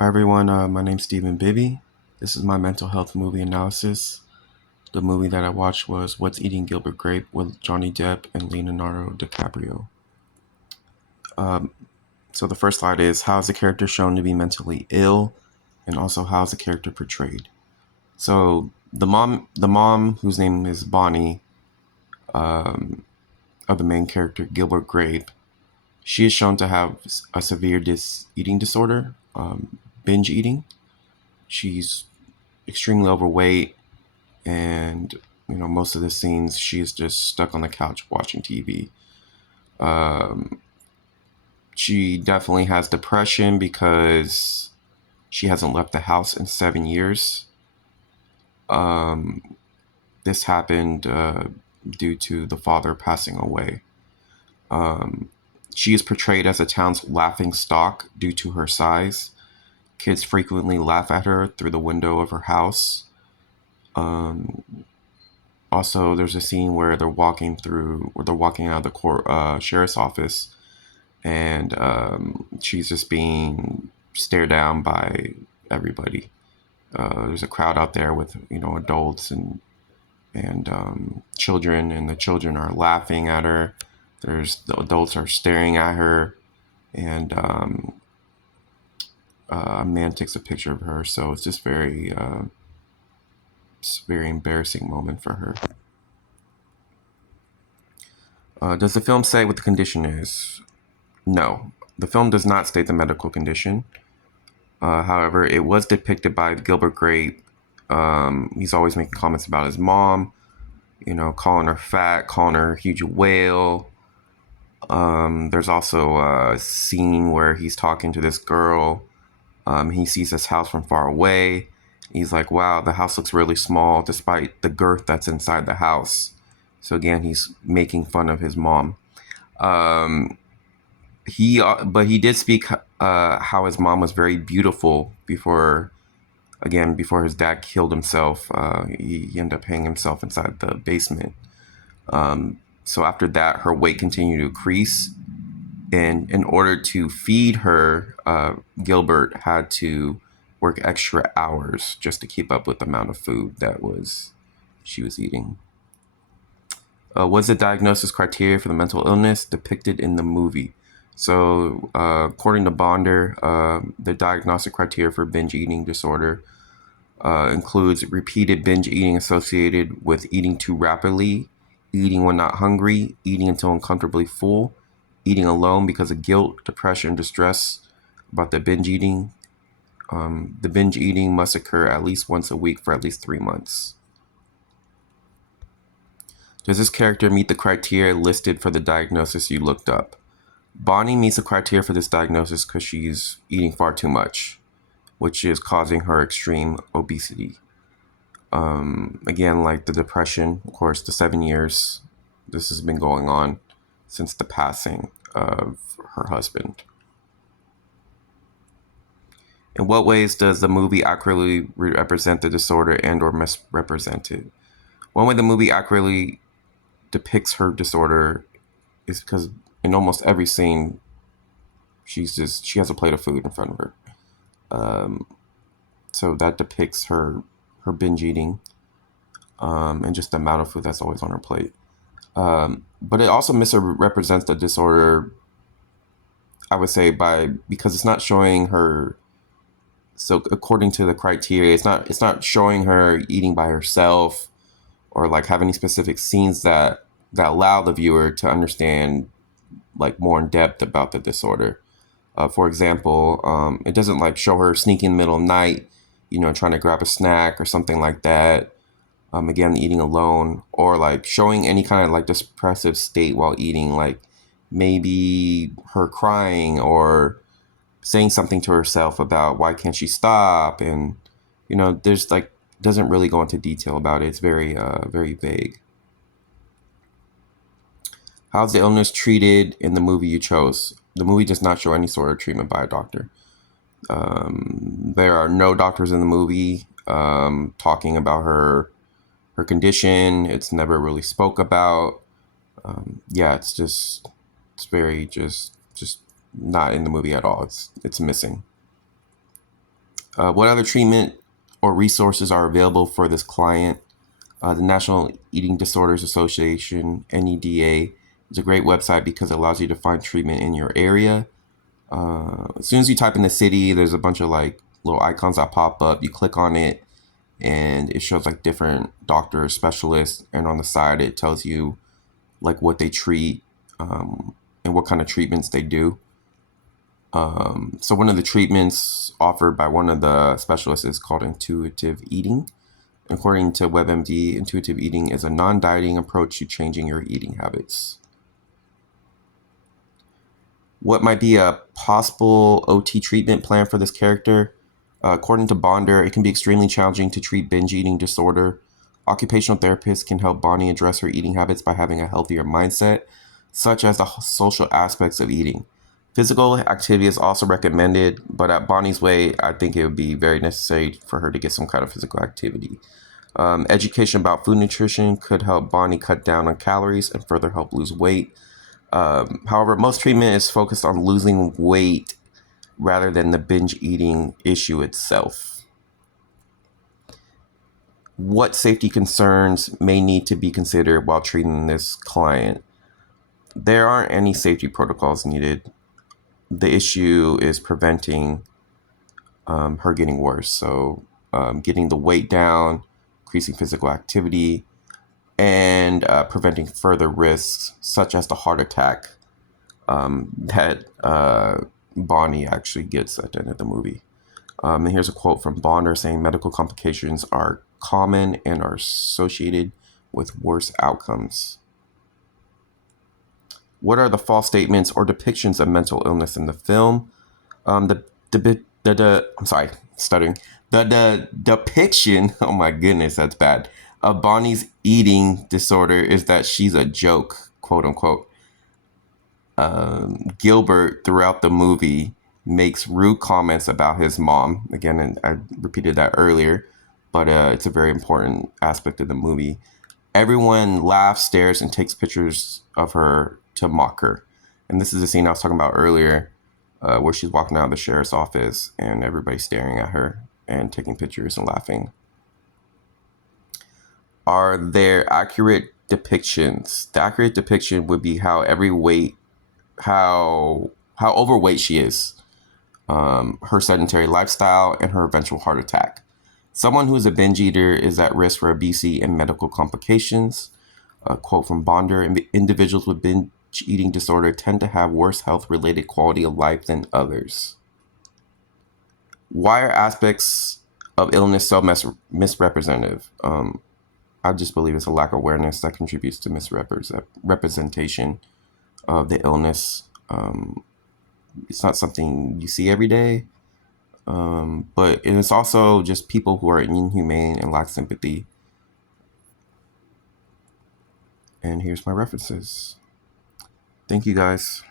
Hi everyone, my name's Stephen Bibby. This is my mental health movie analysis. The movie that I watched was What's Eating Gilbert Grape with Johnny Depp and Leonardo DiCaprio. So the first slide is how is the character shown to be mentally ill, and also how is the character portrayed. So the mom whose name is Bonnie, of the main character Gilbert Grape, she is shown to have a severe eating disorder, binge eating. She's extremely overweight, and most of the scenes she's just stuck on the couch watching TV. She definitely has depression because she hasn't left the house in 7 years. This happened due to the father passing away. She is portrayed as a town's laughing stock due to her size. Kids frequently laugh at her through the window of her house. Also, there's a scene where they're walking out of the sheriff's office, and she's just being stared down by everybody. There's a crowd out there with adults and children, and the children are laughing at her. The adults are staring at her, and a man takes a picture of her. So it's just very embarrassing moment for her. Does the film say what the condition is? No, the film does not state the medical condition. However, it was depicted by Gilbert Grape. He's always making comments about his mom, calling her fat, calling her a huge whale. There's also a scene where he's talking to this girl. He sees this house from far away. He's like, wow, the house looks really small despite the girth that's inside the house. So again, he's making fun of his mom. But he did speak how his mom was very beautiful before his dad killed himself. He ended up hanging himself inside the basement. So after that, her weight continued to increase, and in order to feed her, Gilbert had to work extra hours just to keep up with the amount of food she was eating. Was the diagnosis criteria for the mental illness depicted in the movie? So, according to Bonder, the diagnostic criteria for binge eating disorder includes repeated binge eating associated with eating too rapidly, eating when not hungry, eating until uncomfortably full, eating alone because of guilt, depression, distress about the binge eating. The binge eating must occur at least once a week for at least 3 months. Does this character meet the criteria listed for the diagnosis you looked up? Bonnie meets the criteria for this diagnosis because she's eating far too much, which is causing her extreme obesity. Again, like the depression, of course, the 7 years, this has been going on since the passing of her husband. In what ways does the movie accurately represent the disorder and or misrepresent it? One way the movie accurately depicts her disorder is because in almost every scene, she has a plate of food in front of her. So that depicts her binge eating, and just the amount of food that's always on her plate. But it also misrepresents the disorder, I would say, because it's not showing her. So according to the criteria, it's not showing her eating by herself or like have any specific scenes that allow the viewer to understand like more in depth about the disorder. For example, it doesn't like show her sneaking in the middle of the night, trying to grab a snack or something like that. Again, eating alone, or like showing any kind of like depressive state while eating, like maybe her crying or saying something to herself about why can't she stop, and there's like doesn't really go into detail about it. It's very vague. How's the illness treated in the movie you chose? The movie does not show any sort of treatment by a doctor. There are no doctors in the movie talking about her condition. It's never really spoke about. It's very just not in the movie at all. It's missing. What other treatment or resources are available for this client? The National Eating Disorders Association, NEDA, is a great website because it allows you to find treatment in your area. As soon as you type in the city, there's a bunch of like little icons that pop up. You click on it, and it shows like different doctors, specialists, and on the side it tells you like what they treat, and what kind of treatments they do. So one of the treatments offered by one of the specialists is called intuitive eating. According to WebMD, intuitive eating is a non-dieting approach to changing your eating habits. What might be a possible OT treatment plan for this character? According to Bonder, it can be extremely challenging to treat binge eating disorder. Occupational therapists can help Bonnie address her eating habits by having a healthier mindset, such as the social aspects of eating. Physical activity is also recommended, but at Bonnie's weight, I think it would be very necessary for her to get some kind of physical activity. Education about food nutrition could help Bonnie cut down on calories and further help lose weight. However, most treatment is focused on losing weight rather than the binge eating issue itself. What safety concerns may need to be considered while treating this client? There aren't any safety protocols needed. The issue is preventing her getting worse. So, getting the weight down, increasing physical activity, and preventing further risks, such as the heart attack that Bonnie actually gets at the end of the movie. And here's a quote from Bonder saying medical complications are common and are associated with worse outcomes. What are the false statements or depictions of mental illness in the film? I'm sorry, stuttering. The depiction, oh my goodness, that's bad, of Bonnie's eating disorder is that she's a joke, quote unquote. Gilbert, throughout the movie, makes rude comments about his mom. Again, and I repeated that earlier, but it's a very important aspect of the movie. Everyone laughs, stares, and takes pictures of her to mock her. And this is the scene I was talking about earlier, where she's walking out of the sheriff's office and everybody's staring at her and taking pictures and laughing. Are there accurate depictions? The accurate depiction would be how overweight she is, her sedentary lifestyle, and her eventual heart attack. Someone who is a binge eater is at risk for obesity and medical complications. A quote from Bonder: individuals with binge eating disorder tend to have worse health-related quality of life than others. Why are aspects of illness so misrepresentative? I just believe it's a lack of awareness that contributes to misrepresentation of the illness. It's not something you see every day, but it's also just people who are inhumane and lack sympathy. And here's my references. Thank you, guys.